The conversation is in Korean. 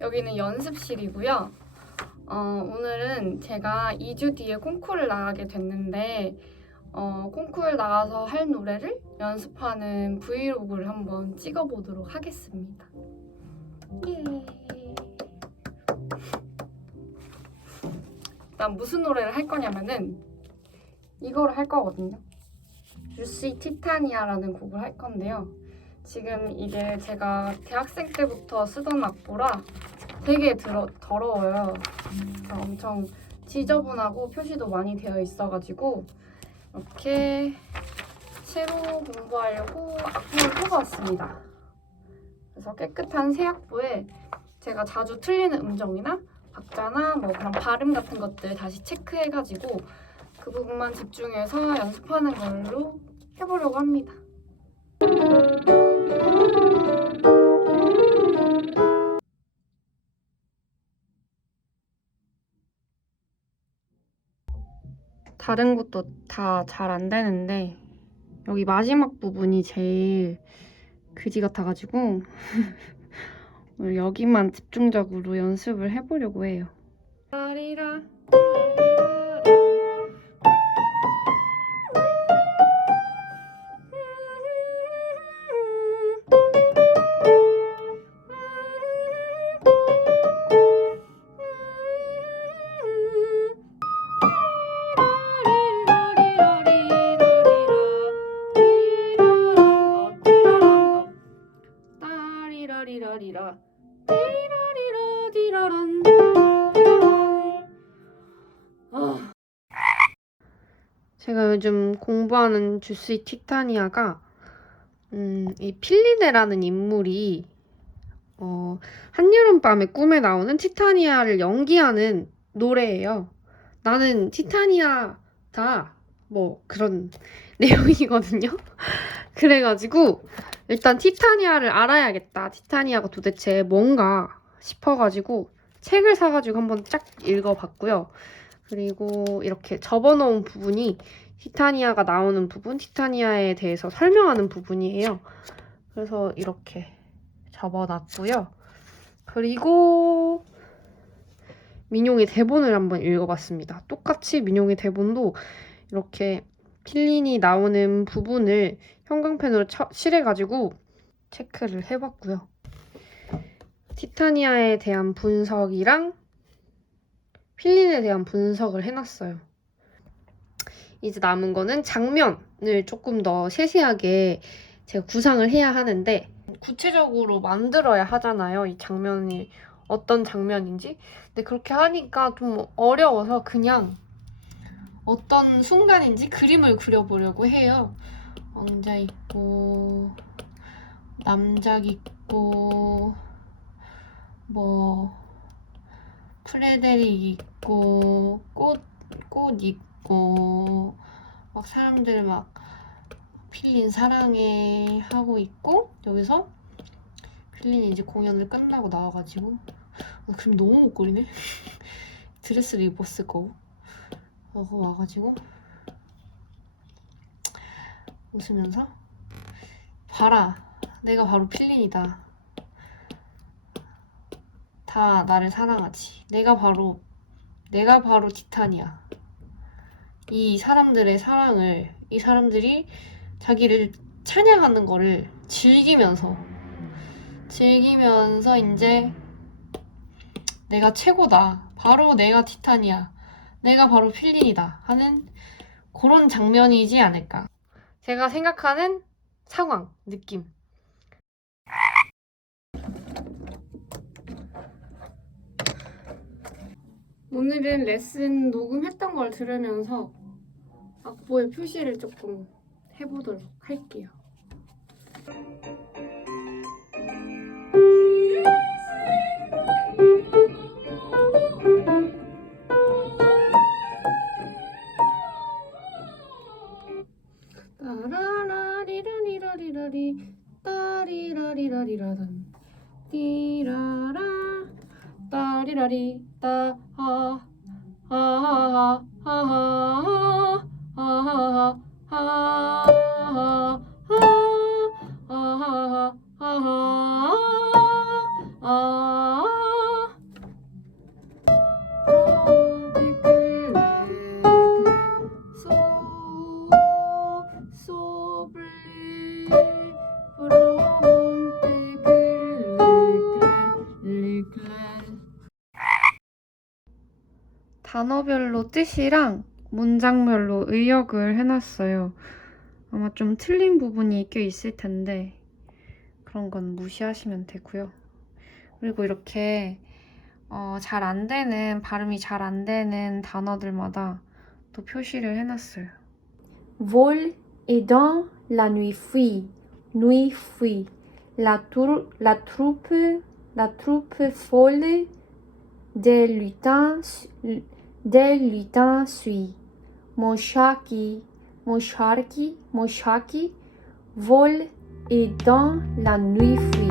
여기는 연습실이고요. 어, 오늘은 제가 2주 뒤에 콩쿠르를 나가게 됐는데 어, 콩쿠르 나가서 할 노래를 연습하는 브이로그를 한번 찍어보도록 하겠습니다. 예. 일단 무슨 노래를 할 거냐면은 이거를 할 거거든요. 주시 티타니아라는 곡을 할 건데요. 지금 이게 제가 대학생 때부터 쓰던 악보라 되게 들어, 더러워요. 엄청 지저분하고 표시도 많이 되어 있어가지고 이렇게 새로 공부하려고 악보를 뽑아왔습니다. 그래서 깨끗한 새 악보에 제가 자주 틀리는 음정이나 박자나 뭐 그런 발음 같은 것들 다시 체크해가지고 그 부분만 집중해서 연습하는 걸로 해보려고 합니다. 다른 것도 다 잘 안 되는데 여기 마지막 부분이 제일 그지 같아가지고 여기만 집중적으로 연습을 해보려고 해요. 아. 제가 요즘 공부하는 주스 티타니아가 음, 이 필리네라는 인물이 어, 한여름밤의 꿈에 나오는 티타니아를 연기하는 노래예요. 나는 티타니아다 뭐 그런 내용이거든요. 그래가지고 일단 티타니아를 알아야겠다. 티타니아가 도대체 뭔가 싶어가지고 책을 사가지고 한번 쫙 읽어봤고요. 그리고 이렇게 접어놓은 부분이 티타니아가 나오는 부분, 티타니아에 대해서 설명하는 부분이에요. 그래서 이렇게 접어놨고요. 그리고 민용의 대본을 한번 읽어봤습니다. 똑같이 민용의 대본도 이렇게 필린이 나오는 부분을 형광펜으로 쳐, 칠해가지고 체크를 해봤고요. 티타니아에 대한 분석이랑 필린에 대한 분석을 해놨어요. 이제 남은 거는 장면을 조금 더 세세하게 제가 구상을 해야 하는데 구체적으로 만들어야 하잖아요. 이 장면이 어떤 장면인지. 근데 그렇게 하니까 좀 어려워서 그냥 어떤 순간인지 그림을 그려보려고 해요. 왕자 있고 남작 있고 뭐 프레데릭 있고 꽃 꽃 있고 막 사람들 막 필린 사랑해 하고 있고 여기서 필린이 이제 공연을 끝나고 나와가지고. 아, 그림 너무 못 그리네. 드레스를 입었을 거고 하고 와가지고. 웃으면서. 봐라 내가 바로 필린이다. 다 나를 사랑하지. 내가 바로 내가 바로 티탄이야 이 사람들의 사랑을 이 사람들이 자기를 찬양하는 거를 즐기면서 즐기면서 이제 내가 최고다. 바로 내가 티탄이야 내가 바로 필린이다 하는 그런 장면이지 않을까. 제가 생각하는 상황, 느낌. 오늘은 레슨 녹음했던 걸 들으면서 악보에 표시를 조금 해보도록 할게요. 따리라리 따하 하하하 하하 하하하 하하하 하하하 하하 단어별로 뜻이랑 문장별로 의역을 해놨어요. 아마 좀 틀린 부분이 꽤 있을 텐데 그런 건 무시하시면 되고요. 그리고 이렇게 어, 잘 안 되는 발음이 잘 안 되는 단어들마다 또 표시를 해놨어요. Vol et dans la nuit fuit, nuit fuit. La, tour, la troupe, la troupe folle des lutins, Dès lutin suit. Mon chat qui, mon mon vole et dans la nuit fuit.